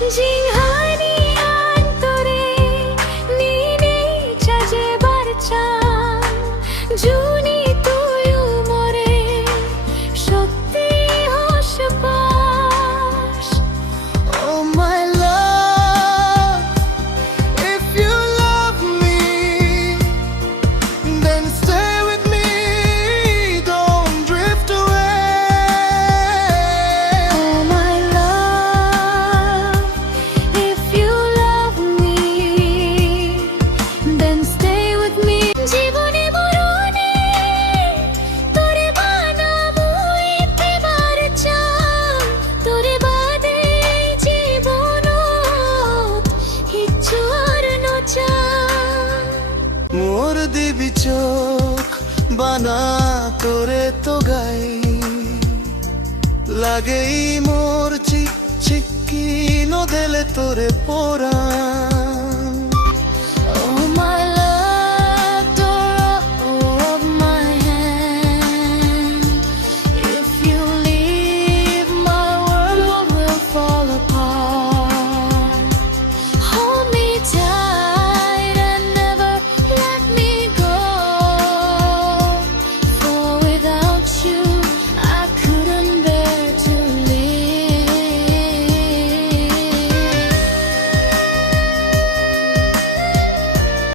জিহানি আন্তরে নীনে চাজে বারচান জুনি তুয়ু মরে শক্তি হোশ পাশ Oh my love, if you love me, then stay with me, don't drift away. Oh my love, if you love me, then stay with me. জীবনে মরণে তোরে বানাবো একবার চান তোরে বাদে জীবনত কিচ্ছু আর নচান মোর দিবি চোখ বানা তোরে তো গাই লাগেই মোর চিক চিক্কি নদেলে তোরে পোড়া